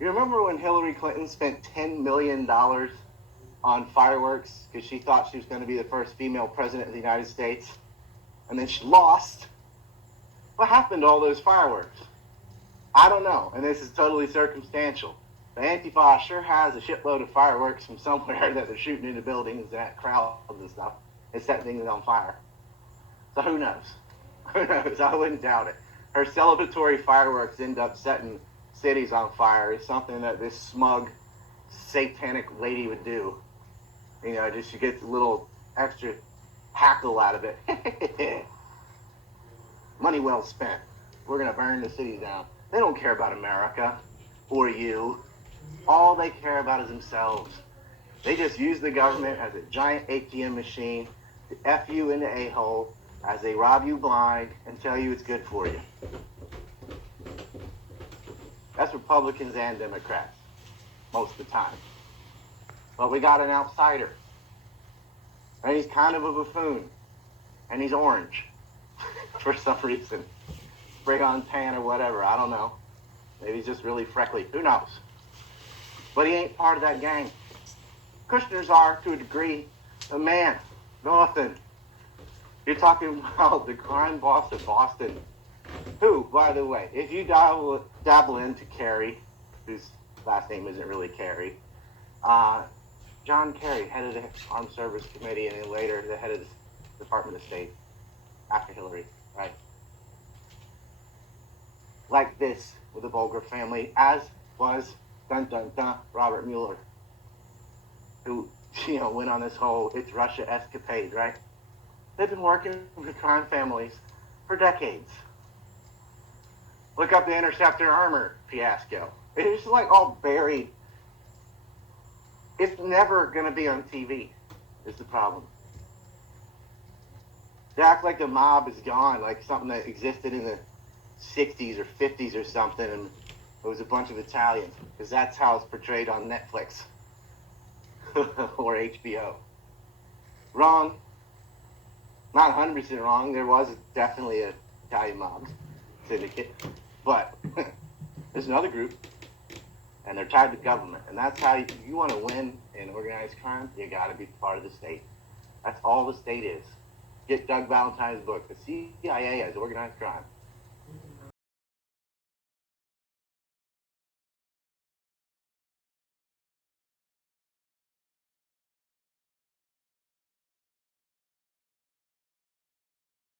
You remember when Hillary Clinton spent $10 million on fireworks because she thought she was going to be the first female president of the United States? And then she lost. What happened to all those fireworks? I don't know, and this is totally circumstantial. The Antifa sure has a shitload of fireworks from somewhere that they're shooting into buildings and at crowds and stuff and setting things on fire. So who knows? Who knows? I wouldn't doubt it. Her celebratory fireworks end up setting cities on fire is something that this smug, satanic lady would do. You know, just she gets a little extra hackle out of it. Money well spent. We're going to burn the cities down. They don't care about America or you. All they care about is themselves. They just use the government as a giant ATM machine to F you into a-hole as they rob you blind and tell you it's good for you. That's Republicans and Democrats most of the time. But we got an outsider. And he's kind of a buffoon. And he's orange for some reason. Spray on tan or whatever, I don't know. Maybe he's just really freckly, who knows? But he ain't part of that gang. Kushner's are to a degree, but man, nothing. You're talking about the crime boss of Boston, who, by the way, if you dabble into Kerry, whose last name isn't really Kerry, John Kerry, head of the Armed Service Committee, and then later the head of the Department of State, after Hilary, right? Like this with the Bulger family, as was Robert Mueller, who, went on this whole "it's Russia" escapade, right? They've been working with crime families for decades. Look up the Interceptor armor fiasco. It's like all buried. It's never going to be on TV, is the problem. They act like the mob is gone, like something that existed in the 60s or 50s or something, and it was a bunch of Italians, because that's how it's portrayed on Netflix or HBO. Wrong. Not 100% wrong. There was definitely an Italian mob syndicate, but there's another group, and they're tied to government, and that's how you want to win in organized crime. You got to be part of the state. That's all the state is. Get Doug Valentine's book, The CIA as Organized Crime.